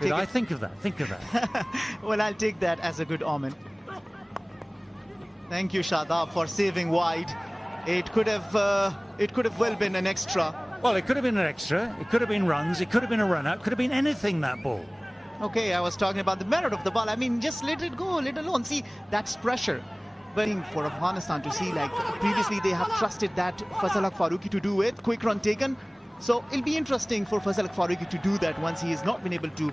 Did I think of that? Think of that. Well, I'll take that as a good omen. Thank you, Shadab, for saving wide. It could have well been an extra. Well, it could have been an extra. It could have been runs. It could have been a run out. Could have been anything, that ball. Okay, I was talking about the merit of the ball. I mean, just let it go, let it alone. See, that's pressure. But for Afghanistan to see, like previously they have trusted that Fazal Farooqi to do it. Quick run taken. So it'll be interesting for Fazal Farooqi to do that once he has not been able to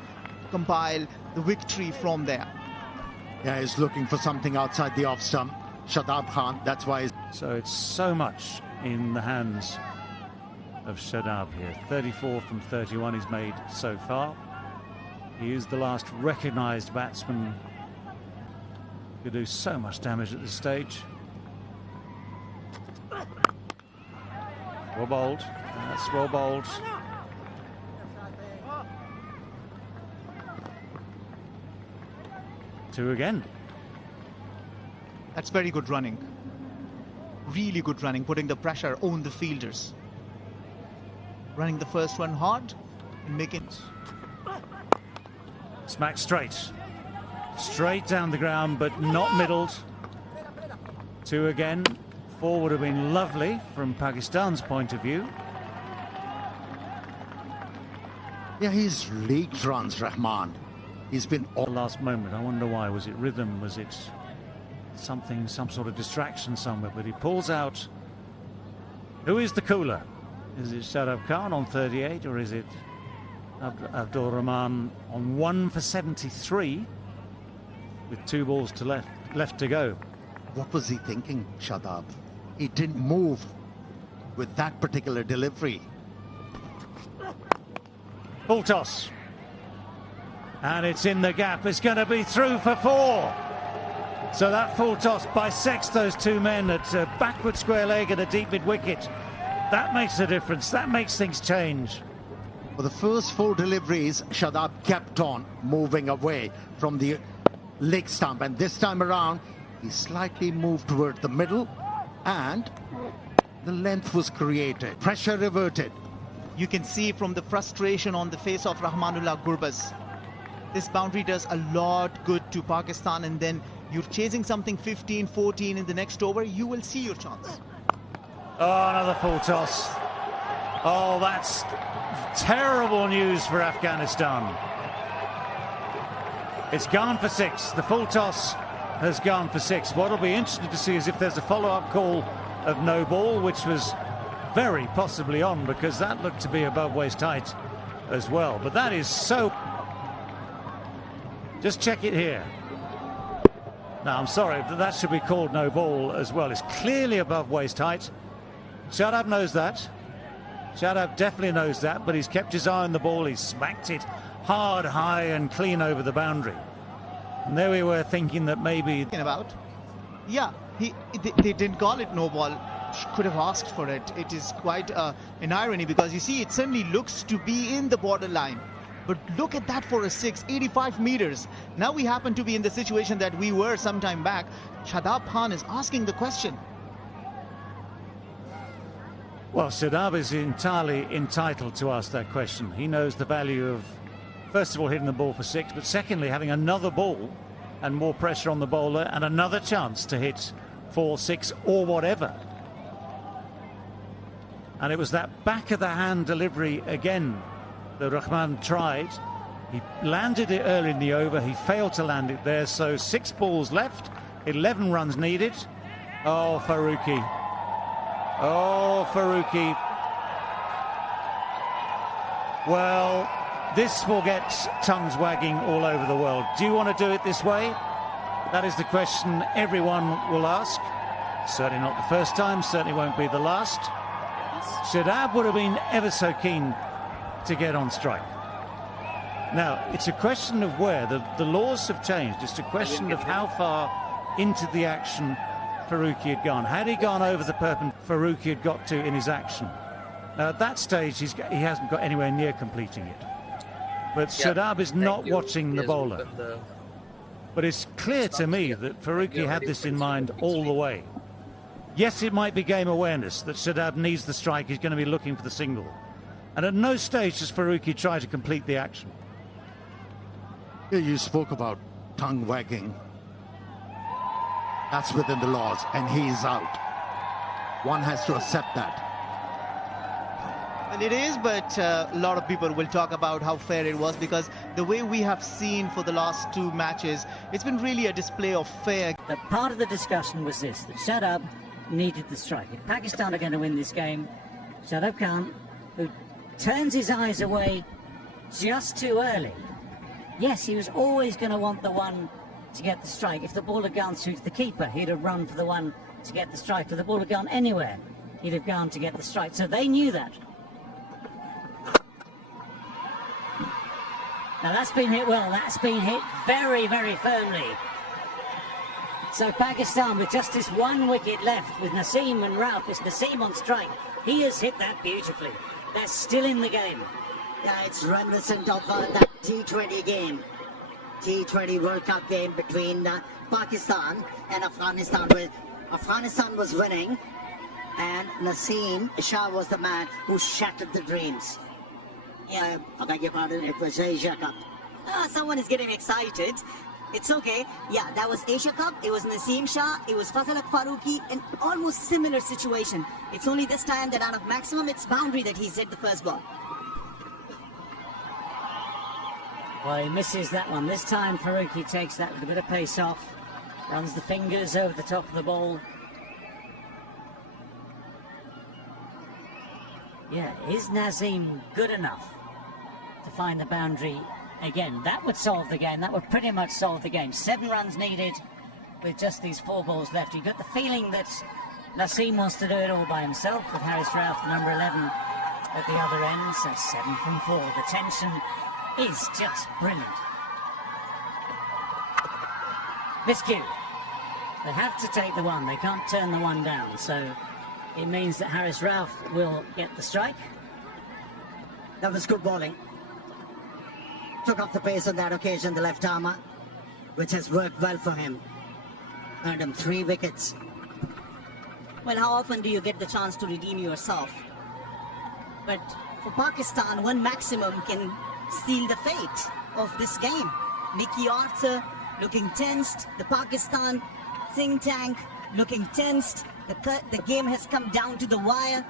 compile the victory from there. Yeah, he's looking for something outside the off stump. Shadab Khan, that's why he's... So it's so much in the hands of Shadab here. 34 from 31 he's made so far. He is the last recognised batsman. Could do so much damage at this stage. Well bowled. That's well bowled. Two again. That's very good running. Really good running, putting the pressure on the fielders. Running the first one hard and making... Smack straight. Straight down the ground, but not middled. Two again. Four would have been lovely from Pakistan's point of view. Yeah, he's leaked runs, Rahman. He's been... The last moment, I wonder why. Was it rhythm? Was it something, some sort of distraction somewhere? But he pulls out. Who is the cooler? Is it Shadab Khan on 38, or is it Abdul Rahman on 1 for 73 with 2 balls to left to go? What was he thinking, Shadab? He didn't move with that particular delivery. Full toss. And it's in the gap. It's going to be through for 4. So that full toss bisects those two men at a backward square leg and a deep mid wicket. That makes a difference. That makes things change. For the first 4 deliveries, Shadab kept on moving away from the leg stump. And this time around, he slightly moved toward the middle and the length was created. Pressure reverted. You can see from the frustration on the face of Rahmanullah Gurbaz. This boundary does a lot good to Pakistan, and then you're chasing something 15, 14 in the next over, you will see your chance. Oh, another full toss. Oh, that's terrible news for Afghanistan. It's gone for 6. The full toss has gone for 6. What'll be interesting to see is if there's a follow-up call of no ball, which was very possibly on, because that looked to be above waist height as well. But that is so... Just check it here. Now, I'm sorry, but that should be called no ball as well. It's clearly above waist height. Shadab knows that. Shadab definitely knows that, but he's kept his eye on the ball. He's smacked it hard, high and clean over the boundary. And there we were thinking that maybe... Yeah, they didn't call it no ball. Could have asked for it. It is quite an irony, because you see it certainly looks to be in the borderline. But look at that for a 6, 85 meters. Now we happen to be in the situation that we were some time back. Shadab Khan is asking the question. Well, Shadab is entirely entitled to ask that question. He knows the value of, first of all, hitting the ball for 6, but secondly, having another ball and more pressure on the bowler and another chance to hit 4, 6 or whatever. And it was that back of the hand delivery again that Rahman tried. He landed it early in the over. He failed to land it there. So 6 balls left, 11 runs needed. Oh, Farooqi. Oh, Farooqi. Well, this will get tongues wagging all over the world. Do you want to do it this way? That is the question everyone will ask. Certainly not the first time, certainly won't be the last. Shadab would have been ever so keen to get on strike. Now, it's a question of where. The laws have changed. It's a question of how far into the action Farooqi had gone. Had he gone over the perpendicular Farooqi had got to in his action? Now, at that stage, he hasn't got anywhere near completing it. But Shadab is not watching the bowler. But it's clear to me that Farooqi had this in mind all the way. Yes, it might be game awareness that Shadab needs the strike. He's going to be looking for the single. And at no stage does Farooqi try to complete the action. Yeah, you spoke about tongue wagging. That's within the laws, and he's out. One has to accept that. Well, it is, but a lot of people will talk about how fair it was, because the way we have seen for the last two matches, it's been really a display of fair. But part of the discussion was this, that Shadab needed the strike. If Pakistan are going to win this game, Shadab Khan, who turns his eyes away just too early. Yes, he was always going to want the one to get the strike. If the ball had gone through to the keeper, he'd have run for the one to get the strike. If the ball had gone anywhere, he'd have gone to get the strike. So they knew that. Now that's been hit well. That's been hit very, very firmly. So Pakistan, with just this one wicket left, with Naseem and Rauf, it's Naseem on strike. He has hit that beautifully. They're still in the game. Yeah, it's reminiscent of that T20 game. T20 World Cup game between Pakistan and Afghanistan, where Afghanistan was winning and Naseem Shah was the man who shattered the dreams. Yeah, I beg your pardon, it was Asia Cup. Someone is getting excited. It's okay. Yeah, that was Asia Cup. It was Naseem Shah. It was Fazal Faruqi. An almost similar situation. It's only this time that out of maximum, it's boundary that he's hit the first ball. Well, he misses that one. This time Faruqi takes that with a bit of pace off. Runs the fingers over the top of the ball. Yeah, is Naseem good enough to find the boundary again? That would solve the game. That would pretty much solve the game. 7 runs needed with just these 4 balls left. You got the feeling that Naseem wants to do it all by himself, with Haris Rauf, number 11, at the other end. So 7 from 4. The tension is just brilliant. Miscue. They have to take the one. They can't turn the one down. So it means that Haris Rauf will get the strike. That was good bowling. Took up the pace on that occasion, the left armour, which has worked well for him. Earned him 3 wickets. Well, how often do you get the chance to redeem yourself? But for Pakistan, one maximum can seal the fate of this game. Mickey Arthur looking tensed. The Pakistan think tank looking tensed. The game has come down to the wire.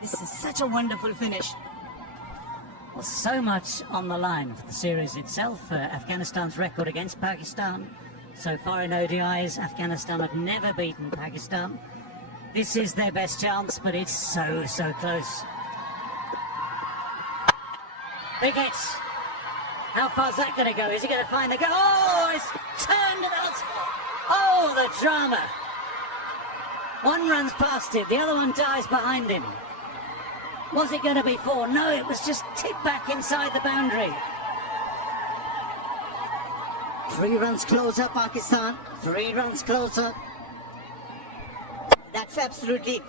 This is such a wonderful finish. Well, so much on the line for the series itself. Afghanistan's record against Pakistan. So far in ODIs, Afghanistan have never beaten Pakistan. This is their best chance, but it's so, so close. Big hits. How far's that going to go? Is he going to find the goal? Oh, it's turned it out. Oh, the drama. One runs past it, the other one dies behind him. Was it going to be 4? No, it was just tipped back inside the boundary. 3 runs closer, Pakistan. 3 runs closer. That's absolutely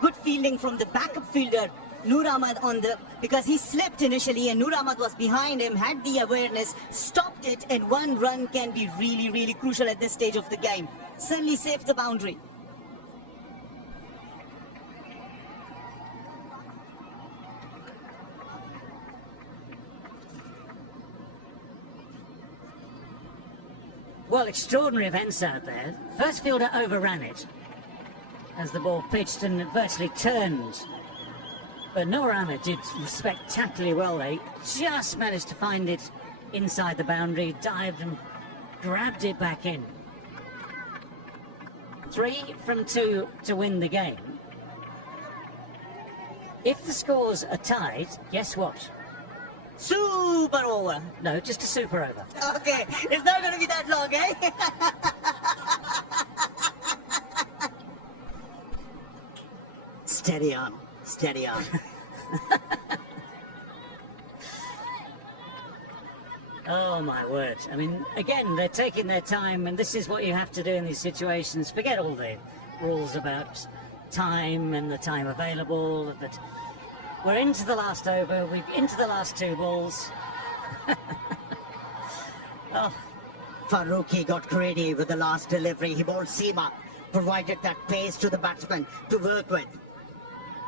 good fielding from the backup fielder, Noor Ahmad, because he slipped initially and Noor Ahmad was behind him, had the awareness, stopped it, and 1 run can be really, really crucial at this stage of the game. Certainly saved the boundary. Well, extraordinary events out there. First fielder overran it as the ball pitched and virtually turned. But Noor Ahmed did spectacularly well. They just managed to find it inside the boundary, dived and grabbed it back in. 3 from 2 to win the game. If the scores are tied, guess what? Super over. No, just a super over. Okay, it's not going to be that long, eh? Steady on, steady on. Oh my word. I mean, again, they're taking their time, and this is what you have to do in these situations. Forget all the rules about time and the time available. But we're into the last over, we're into the last 2 balls. Oh. Faruqi got greedy with the last delivery. He bowled Seema, provided that pace to the batsman to work with.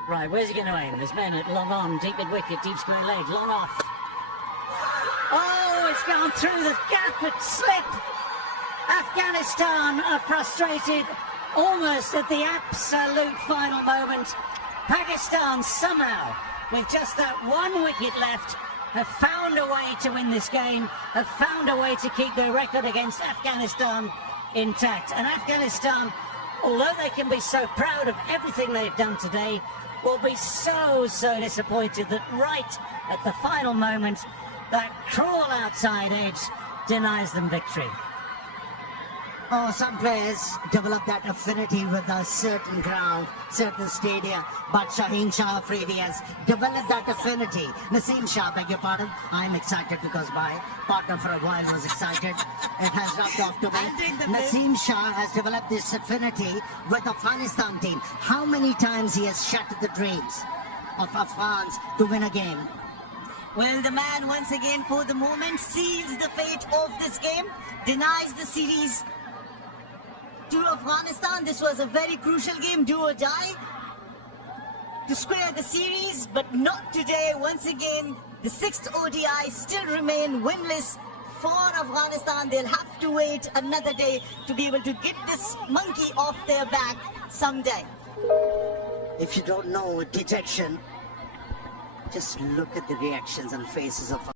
Right, where's he going to aim? There's men at long on, deep mid wicket, deep square leg, long off. Oh, it's gone through the gap but slipped. Afghanistan are frustrated almost at the absolute final moment. Pakistan somehow, with just that one wicket left, have found a way to win this game, have found a way to keep their record against Afghanistan intact. And Afghanistan, although they can be so proud of everything they've done today, will be so disappointed that right at the final moment, that cruel outside edge denies them victory. Oh, some players develop that affinity with a certain ground, certain stadium, but Shaheen Shah Afridi has developed that affinity. Naseem Shah, beg your pardon, I'm excited because my partner for a while was excited. It has rubbed off to me. Naseem Shah has developed this affinity with the Afghanistan team. How many times he has shattered the dreams of Afghans to win a game? Well, the man once again for the moment seals the fate of this game, denies the series to Afghanistan. This was a very crucial game, do or die, to square the series, but not today. Once again, the 6th ODI still remain winless for Afghanistan. They'll have to wait another day to be able to get this monkey off their back someday. If you don't know dejection, just look at the reactions and faces of